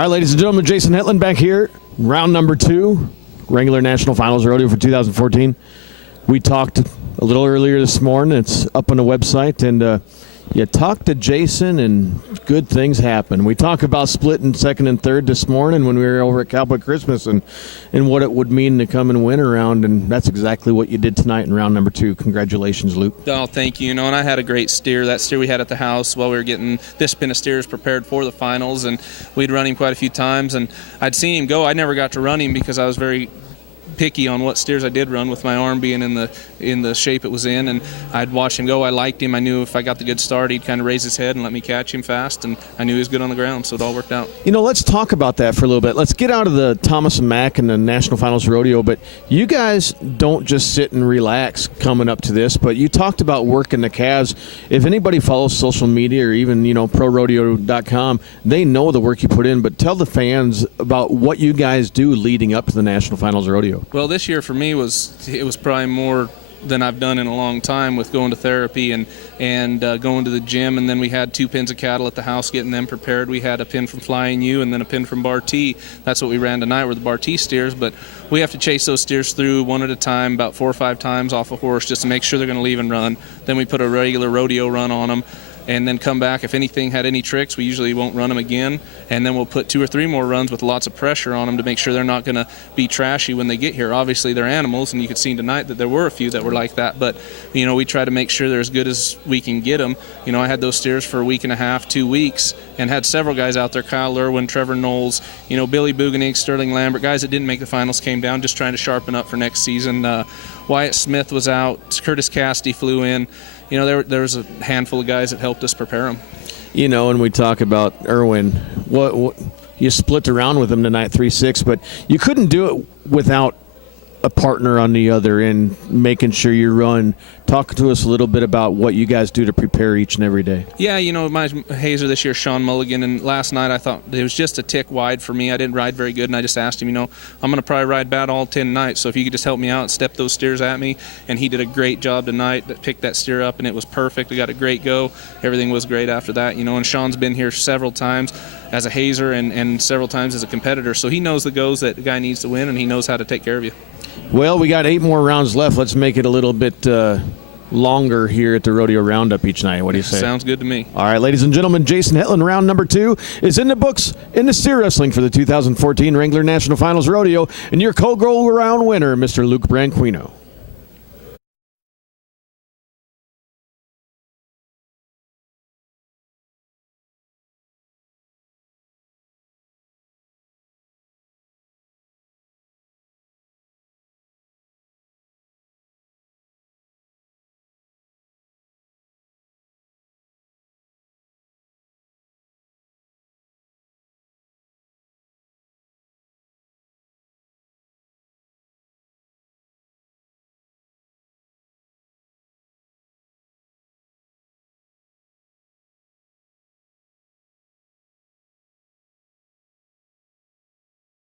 right, ladies and gentlemen, Jason Hetland back here. Round number 2, Wrangler National Finals Rodeo for 2014. We talked a little earlier this morning. It's up on the website, and you talked to Jason, and good things happen. We talked about splitting second and third this morning when we were over at Cowboy Christmas and what it would mean to come and win a round, and that's exactly what you did tonight in round number 2. Congratulations, Luke. Oh, thank you. And I had a great steer. That steer we had at the house while we were getting this pin of steers prepared for the finals, and we'd run him quite a few times, and I'd seen him go. I never got to run him because I was very picky on what steers I did run, with my arm being in the shape it was in, and I'd watch him go. I liked him. I knew if I got the good start, he'd kind of raise his head and let me catch him fast, and I knew he was good on the ground, so it all worked out. You know, let's talk about that for a little bit. Let's get out of the Thomas and Mack and the National Finals Rodeo, but you guys don't just sit and relax coming up to this, but you talked about working the calves. If anybody follows social media or even, prorodeo.com, they know the work you put in, but tell the fans about what you guys do leading up to the National Finals Rodeo. Well, this year for me was probably more than I've done in a long time, with going to therapy and going to the gym, and then we had 2 pins of cattle at the house, getting them prepared. We had a pin from Flying U and then a pin from Bar T. That's what we ran tonight, were the Bar T steers, but we have to chase those steers through one at a time, about 4 or 5 times off a horse, just to make sure they're going to leave and run. Then we put a regular rodeo run on them, and then come back. If anything had any tricks, we usually won't run them again, and then we'll put 2 or 3 more runs with lots of pressure on them to make sure they're not going to be trashy when they get here. Obviously, they're animals, and you could see tonight that there were a few that were like that, but we try to make sure they're as good as we can get them. I had those steers for a week and a half, 2 weeks, and had several guys out there: Kyle Irwin, Trevor Knowles, Billy Buganig, Sterling Lambert, guys that didn't make the finals came down, just trying to sharpen up for next season. Wyatt Smith was out, Curtis Cassidy flew in. There was a handful of guys that helped us prepare them. And we talk about Irwin. What you split around with him tonight, 3-6, but you couldn't do it without a partner on the other end, making sure you run. Talk to us a little bit about what you guys do to prepare each and every day. Yeah, my hazer this year, Sean Mulligan, and last night I thought it was just a tick wide for me. I didn't ride very good, and I just asked him, I'm going to probably ride bad all 10 nights, so if you could just help me out and step those steers at me. And he did a great job tonight, picked that steer up, and it was perfect. We got a great go. Everything was great after that, and Sean's been here several times as a hazer and several times as a competitor, so he knows the goes that the guy needs to win, and he knows how to take care of you. Well, we got 8 more rounds left. Let's make it a little bit longer here at the Rodeo Roundup each night. What do you say? Sounds good to me. All right, ladies and gentlemen, Jason Hetland, round number 2 is in the books in the steer wrestling for the 2014 Wrangler National Finals Rodeo, and your co-go round winner, Mr. Luke Branquinho.